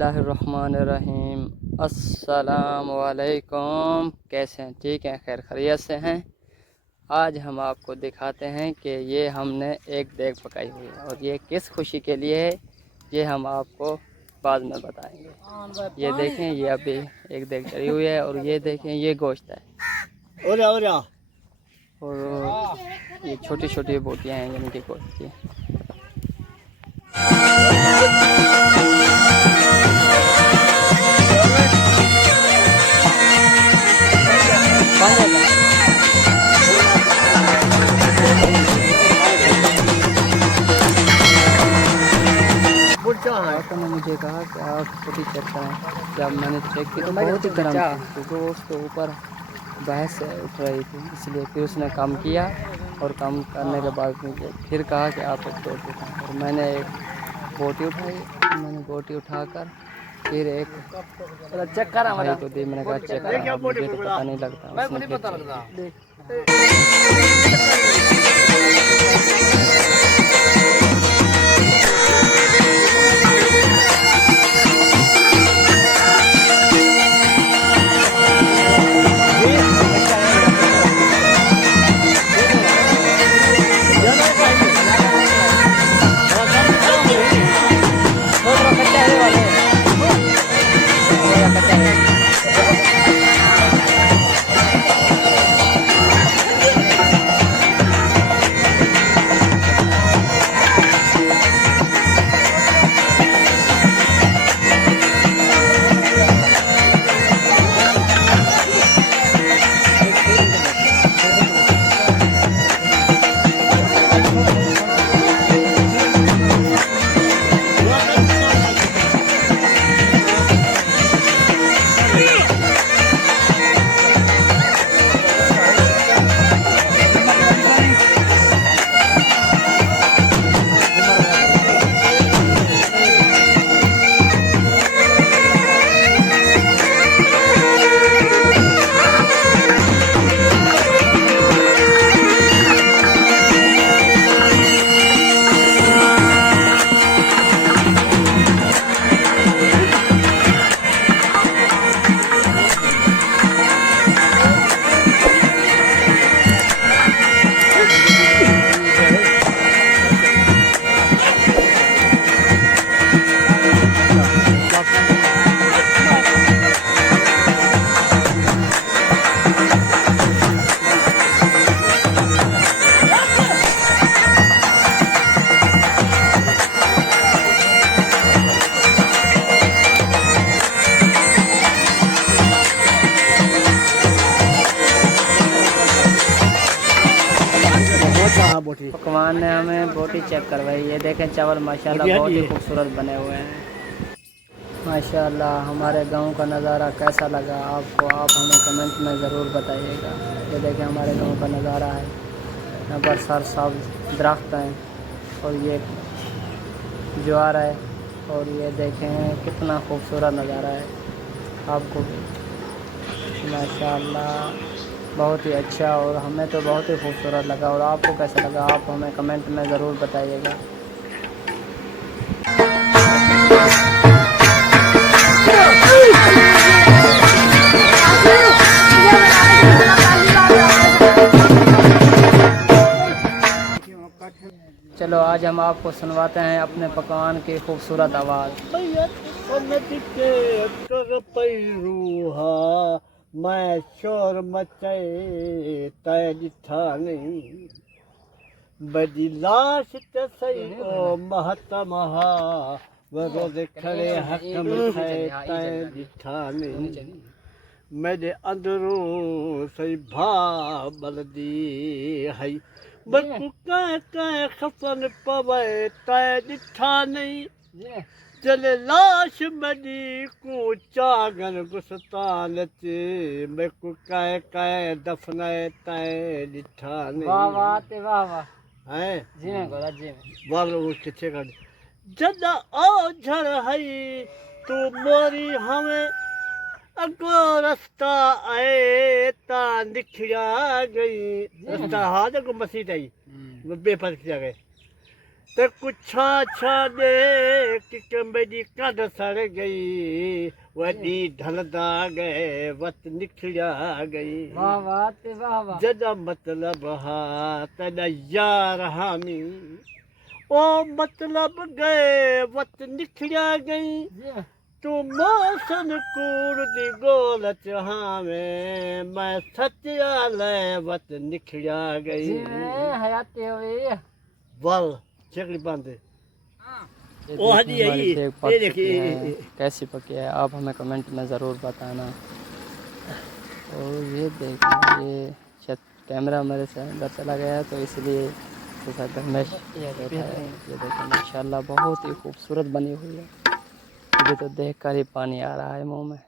बिस्मिल्लाहिर्रहमानिर्रहीम। अस्सलामुअलैकुम। कैसे हैं? ठीक हैं? खैर खैरियत से हैं? आज हम आपको दिखाते हैं कि ये हमने एक देग पकाई हुई है और ये किस खुशी के लिए है, ये हम आपको बाद में बताएंगे। ये देखें, ये अभी एक देग चढ़ी हुई है और ये देखें, ये गोश्त है और ये छोटी छोटी बोटियाँ हैं यानी कि गोश्त की। पापा ने मुझे कहा कि आप छोटी चेक करें। जब मैंने चेक की तो बहुत ही गर्म थी क्योंकि वो उसके ऊपर बहस उठ रही थी, इसलिए फिर उसने कम किया और कम करने के बाद मुझे फिर कहा कि आप एक बोटी उठाएं और मैंने एक बोटी उठाई। मैंने बोटी उठाकर फिर एक चेक करा भाई को दी। मैंने कहा चेक करा, मुझे तो पता नहीं लगता। उसने फिर पकवान ने हमें बोटी चेक करवाई। ये देखें चावल माशाल्लाह बहुत ही खूबसूरत बने हुए हैं माशाल्लाह। हमारे गांव का नज़ारा कैसा लगा आपको, आप हमें कमेंट में ज़रूर बताइएगा। ये देखें हमारे गांव का नज़ारा है, यहाँ पर सब दरख्त हैं और ये ज्वार है और ये देखें कितना खूबसूरत नज़ारा है आपको माशाल्लाह, बहुत ही अच्छा। और हमें तो बहुत ही खूबसूरत लगा और आपको कैसा लगा आप हमें कमेंट में ज़रूर बताइएगा। चलो आज हम आपको सुनवाते हैं अपने पकवान की खूबसूरत आवाज़। मैं शोर मचे तय दिठा नहीं, बड़ी लाश ते सही ओ महतमा वरोज खड़े हकम थे तय दिठा नहीं, मेरे अंदरों सही भा बलदी है बकु कह खफन पवे तय दिठा नहीं, चले लाश बड़ी को चागन गुस्तान चे मेकु कह दफनाए तय दिठा नहीं। वाह वाह ते वाह वाह हैं जी में गोला जी में वालो किथे कर जदा ओ झर हई तू मोरी हमें अगो रास्ता आए ता दिखिया गई रास्ता हाथ को मसीत आई बेफर किया गए ते कुछ छा देख के मेरी कद सड़ गई वॾी ढलदा गए वत निखिड़ा गई वाह वाह ते वाह वाह जदा मतलब हा तदा यार हामी ओ मतलब गए वत निखिड़ा गई जी तू मौसन कूड़ दी गोलच हावे मैं सत्यालय वत निखिड़ा गई जी हयाती हुई वाल चकली बांधे ये ओ देखिए, हदी हमारी आई सेब पक ये चुकी है। देखिए कैसी पकी है आप हमें कमेंट में ज़रूर बताना। और ये देखिए ये शायद कैमरा मेरे से अंदर चला गया है तो इसलिए थोड़ा गरमेश होता है। ये देखिए माशाल्लाह बहुत ही खूबसूरत बनी हुई है। मुझे तो देख कर ही पानी आ रहा है मुँह में।